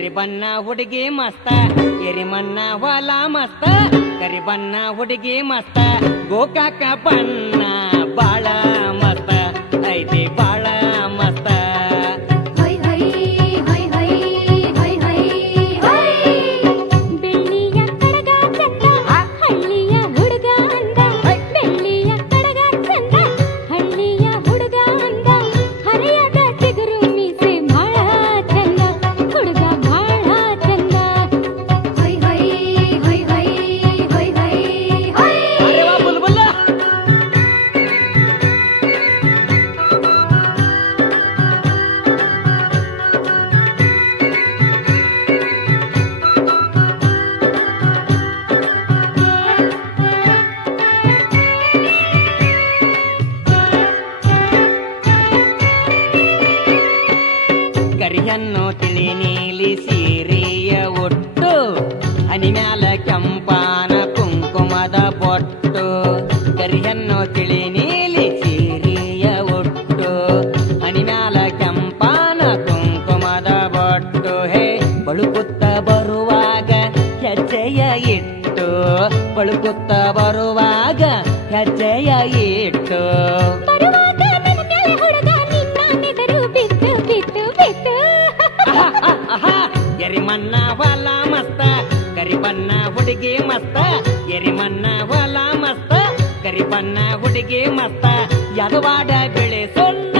ಕರಿಬನ್ನ ಹುಡುಗಿ ಮಸ್ತ ಎರಿಮನ್ನ ಹೊಲ ಮಸ್ತ, ಕರಿಬಣ್ಣ ಹುಡುಗಿ ಮಸ್ತ, ಗೋಕಾಕ ಬಣ್ಣ ಬಾಳ ಮಸ್ತ, ಐತಿ ಬಾಳ ಹನಿ ಮ್ಯಾಲ ಕೆಂಪಾನ ಕುಂಕುಮದ ಬೊಟ್ಟು ಕರಿಯನ್ನು ತಿಳಿ ನೀಲಿ ಸೀರಿಯ ಒಟ್ಟು ಹನಿ ಮ್ಯಾಲ ಕೆಂಪಾನ ಕುಂಕುಮದ ಬೊಟ್ಟು ಹೇ ಬಳುಕುತ್ತ ಬರುವಾಗ ಹೆಜ್ಜೆಯ ಇಟ್ಟು ಬಳುಕುತ್ತ ಬರುವಾಗ ಹೆಜ್ಜೆಯ ಇಟ್ಟು. ಎರಿ ನನ್ನ ವಲ ಮಸ್ತ ಕರಿಬನ್ನ ಹುಡುಗಿ ಮಸ್ತ ಎರಿಮನ್ನ ಹೊಲ ಮಸ್ತ ಕರಿಬಣ್ಣ ಹುಡುಗಿ ಮಸ್ತ ಯದವಾಡ ಬೆಳೆ ಸೊನ್ನ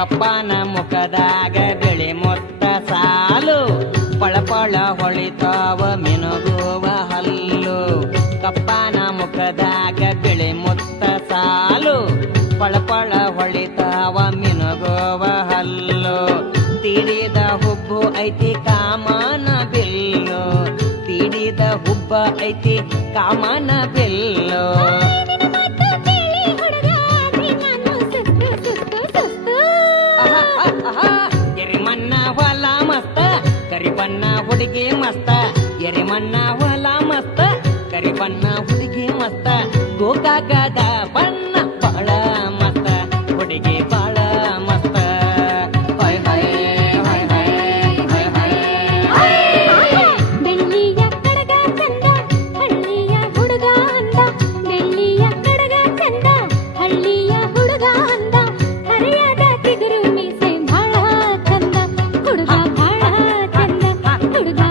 ಕಪ್ಪನ ಮುಖದಾಗ ಬೆಳೆ ಮೊತ್ತ ಸಾಲು ಪಳಪಳ ಹೊಳಿತಾವ ಮಿನುಗುವ ಹಲ್ಲು. ಕಪ್ಪನ ಮುಖದಾಗ ಬೆಳೆ ಮೊತ್ತ ಸಾಲು ಪಳಪಳ ಹೊಳಿತಾವ ಮಿನುಗುವ ಹಲ್ಲು. ತೀಡಿದ ಹುಬ್ಬು ಐತಿ ಕಾಮನ ಬಿಲ್ಲು ತೀಡಿದ ಹುಬ್ಬ ಐತಿ ಕಾಮನ ಬಿಲ್ಲು. ಮಸ್ತ ಎರೆಮಣ್ಣ ಹೊಲ ಮಸ್ತ ಕರಿ ಬಣ್ಣ ಹುಡುಗಿ ಮಸ್ತ ಗೋಕಾಕದ ಬಣ್ಣ ಬಹಳ ಮಸ್ತ ಹುಡುಗಿ ಬಹಳ ಮಸ್ತ ಹುಡುಗ